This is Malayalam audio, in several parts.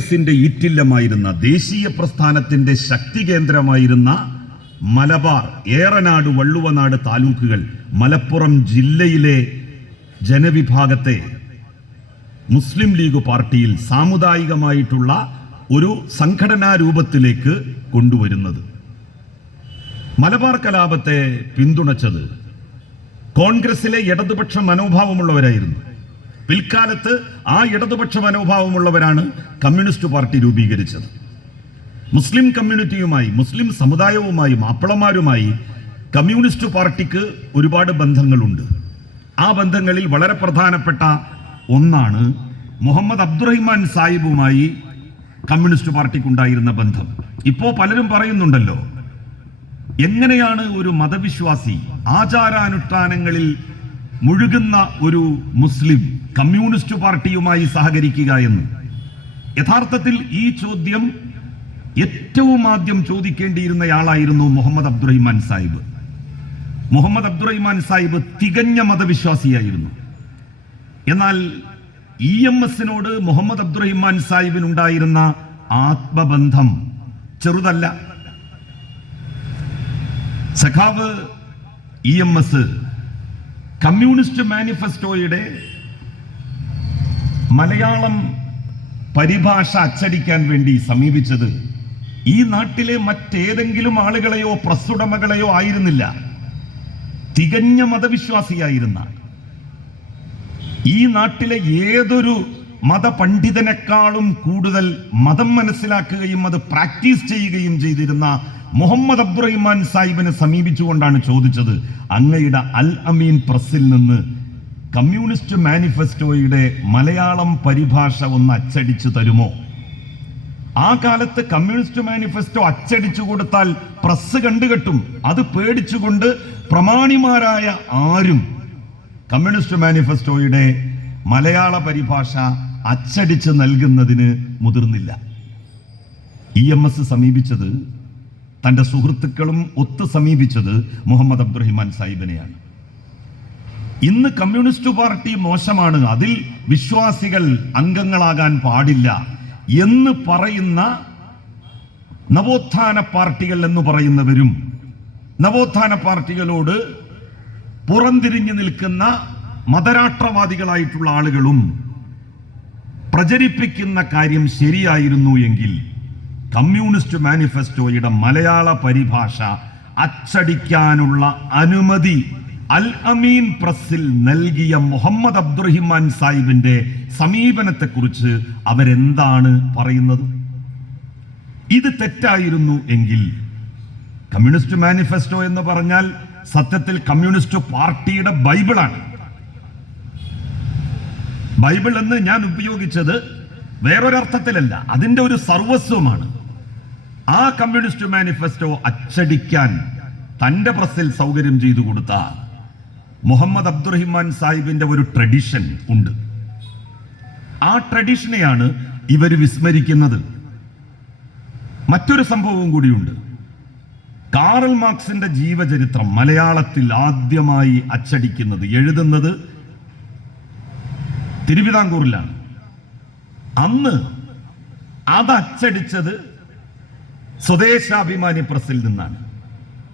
കോൺഗ്രസിന്റെ ഈറ്റില്ലമായിരുന്ന ദേശീയ പ്രസ്ഥാനത്തിന്റെ ശക്തി കേന്ദ്രമായിരുന്ന മലബാർ ഏറനാട് വള്ളുവനാട് താലൂക്കുകൾ മലപ്പുറം ജില്ലയിലെ ജനവിഭാഗത്തെ മുസ്ലിം ലീഗ് പാർട്ടിയിൽ സാമുദായികമായിട്ടുള്ള ഒരു സംഘടനാ രൂപത്തിലേക്ക് കൊണ്ടുവരുന്നത്. മലബാർ കലാപത്തെ പിന്തുണച്ചത് കോൺഗ്രസിലെ ഇടതുപക്ഷ മനോഭാവമുള്ളവരായിരുന്നു. പിൽക്കാലത്ത് ആ ഇടതുപക്ഷ മനോഭാവമുള്ളവരാണ് കമ്മ്യൂണിസ്റ്റ് പാർട്ടി രൂപീകരിച്ചത്. മുസ്ലിം കമ്മ്യൂണിറ്റിയുമായി മുസ്ലിം സമുദായവുമായി മാപ്പിളമാരുമായി കമ്മ്യൂണിസ്റ്റ് പാർട്ടിക്ക് ഒരുപാട് ബന്ധങ്ങളുണ്ട്. ആ ബന്ധങ്ങളിൽ വളരെ പ്രധാനപ്പെട്ട ഒന്നാണ് മുഹമ്മദ് അബ്ദുറഹിമാൻ സാഹിബുമായി കമ്മ്യൂണിസ്റ്റ് പാർട്ടിക്കുണ്ടായിരുന്ന ബന്ധം. ഇപ്പോൾ പലരും പറയുന്നുണ്ടല്ലോ എങ്ങനെയാണ് ഒരു മതവിശ്വാസി ആചാരാനുഷ്ഠാനങ്ങളിൽ മുഴുകുന്ന ഒരു മുസ്ലിം കമ്മ്യൂണിസ്റ്റ് പാർട്ടിയുമായി സഹകരിക്കുക എന്ന്. യഥാർത്ഥത്തിൽ ഈ ചോദ്യം ഏറ്റവും ആദ്യം ചോദിക്കേണ്ടിയിരുന്നയാളായിരുന്നു മുഹമ്മദ് അബ്ദുറഹിമാൻ സാഹിബ്. മുഹമ്മദ് അബ്ദുറഹിമാൻ സാഹിബ് തികഞ്ഞ മതവിശ്വാസിയായിരുന്നു. എന്നാൽ ഇ എം എസിനോട് മുഹമ്മദ് അബ്ദുറഹിമാൻ സാഹിബിനുണ്ടായിരുന്ന ആത്മബന്ധം ചെറുതല്ല. സഖാവ് ഇ എം എസ് കമ്മ്യൂണിസ്റ്റ് മാനിഫെസ്റ്റോയുടെ മലയാളം പരിഭാഷ അച്ചടിക്കാൻ വേണ്ടി സമീപിച്ചത് ഈ നാട്ടിലെ മറ്റേതെങ്കിലും ആളുകളെയോ പ്രസ്സുടമകളെയോ ആയിരുന്നില്ല. തികഞ്ഞ മതവിശ്വാസിയായിരുന്ന. ഈ നാട്ടിലെ ഏതൊരു മതപണ്ഡിതനേക്കാളും കൂടുതൽ മതം മനസ്സിലാക്കുകയും അത് പ്രാക്ടീസ് ചെയ്യുകയും ചെയ്തിരുന്ന മുഹമ്മദ് അബ്ദുറഹിമാൻ സാഹിബിനെ സമീപിച്ചുകൊണ്ടാണ് ചോദിച്ചത് അങ്ങയുടെ അൽ അമീൻ പ്രസിൽ നിന്ന് കമ്മ്യൂണിസ്റ്റ് മാനിഫെസ്റ്റോയുടെ മലയാളം പരിഭാഷ ഒന്ന് അച്ചടിച്ചു തരുമോ? ആ കാലത്ത് കമ്മ്യൂണിസ്റ്റ് മാനിഫെസ്റ്റോ അച്ചടിച്ചു കൊടുത്താൽ പ്രസ് കണ്ടുകെട്ടും. അത് പേടിച്ചുകൊണ്ട് പ്രമാണിമാരായ ആരും കമ്മ്യൂണിസ്റ്റ് മാനിഫെസ്റ്റോയുടെ മലയാള പരിഭാഷ അച്ചടിച്ച് നൽകുന്നതിന് മുതിർന്നില്ല. ഇ എം എസ് സമീപിച്ചത് തന്റെ സുഹൃത്തുക്കളും ഒത്ത് സമീപിച്ചത് മുഹമ്മദ് അബ്ദുറഹിമാൻ സാഹിബിനെയാണ്. ഇന്ന് കമ്മ്യൂണിസ്റ്റ് പാർട്ടി മോശമാണ്. അതിൽ വിശ്വാസികൾ അംഗങ്ങളാകാൻ പാടില്ല എന്ന് പറയുന്ന നവോത്ഥാന പാർട്ടികൾ എന്ന് പറയുന്നവരും നവോത്ഥാന പാർട്ടികളോട് പുറംതിരിഞ്ഞു നിൽക്കുന്ന മതരാഷ്ട്രവാദികളായിട്ടുള്ള ആളുകളും പ്രചരിപ്പിക്കുന്ന കാര്യം ശരിയായിരുന്നു എങ്കിൽ കമ്മ്യൂണിസ്റ്റ് മാനിഫെസ്റ്റോയുടെ മലയാള പരിഭാഷ അച്ചടിക്കാനുള്ള അനുമതി അൽ അമീൻ പ്രസിൽ നൽകിയ മുഹമ്മദ് അബ്ദുറഹിമാൻ സാഹിബിന്റെ സമീപനത്തെക്കുറിച്ച് അവരെന്താണ് പറയുന്നത്? ഇത് തെറ്റായിരുന്നു എങ്കിൽ കമ്മ്യൂണിസ്റ്റ് മാനിഫെസ്റ്റോ എന്ന് പറഞ്ഞാൽ സത്യത്തിൽ കമ്മ്യൂണിസ്റ്റ് പാർട്ടിയുടെ ബൈബിളാണ്. ബൈബിൾ എന്ന് ഞാൻ ഉപയോഗിച്ചത് വേറൊരർത്ഥത്തിലല്ല അതിന്റെ ഒരു സർവസ്വമാണ്. ആ കമ്മ്യൂണിസ്റ്റ് മാനിഫെസ്റ്റോ അച്ചടിക്കാൻ തന്റെ പ്രസിൽ സൗകര്യം ചെയ്തു കൊടുത്ത മുഹമ്മദ് അബ്ദുറഹിമാൻ സാഹിബിന്റെ ഒരു ട്രഡിഷൻ ഉണ്ട്. ആ ട്രഡിഷനെയാണ് ഇവർ വിസ്മരിക്കുന്നത്. മറ്റൊരു സംഭവവും കൂടിയുണ്ട്. കാറൽ മാർക്സിന്റെ ജീവചരിത്രം മലയാളത്തിൽ ആദ്യമായി അച്ചടിക്കുന്നത് എഴുതുന്നത് തിരുവിതാംകൂറിലാണ്. അന്ന് അത് അച്ചടിച്ചത് സ്വദേശാഭിമാനി പ്രസിൽ നിന്നാണ്.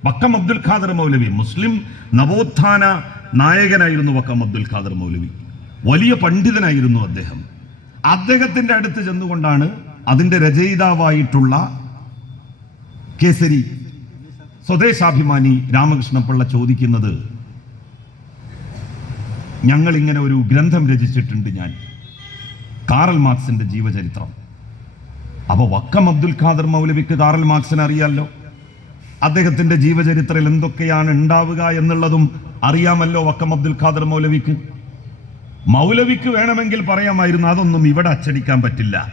വക്കം അബ്ദുൽ ഖാദർ മൗലവി മുസ്ലിം നവോത്ഥാന നായകനായിരുന്നു വക്കം അബ്ദുൽ ഖാദർ മൗലവി. വലിയ പണ്ഡിതനായിരുന്നു അദ്ദേഹം. അദ്ദേഹത്തിന്റെ അടുത്ത് ചെന്നുകൊണ്ടാണ് അതിന്റെ രചയിതാവായിട്ടുള്ള കേസരി സ്വദേശാഭിമാനി രാമകൃഷ്ണപിള്ള ചോദിക്കുന്നത്. ഞങ്ങൾ ഇങ്ങനെ ഒരു ഗ്രന്ഥം രചിച്ചിട്ടുണ്ട് ഞാൻ. കാറൽ മാർക്സിന്റെ ജീവചരിത്രം. അപ്പൊ വക്കം അബ്ദുൽ ഖാദർ മൗലവിക്ക് കാറൽ മാർക്സിനെ അറിയാമല്ലോ അദ്ദേഹത്തിന്റെ ജീവചരിത്രത്തിൽ എന്തൊക്കെയാണ് ഉണ്ടാവുക എന്നുള്ളതും അറിയാമല്ലോ വക്കം അബ്ദുൽ ഖാദർ മൗലവിക്ക്? മൗലവിക്ക് വേണമെങ്കിൽ പറയാമായിരുന്നു അതൊന്നും ഇവിടെ അച്ചടിക്കാൻ പറ്റില്ല.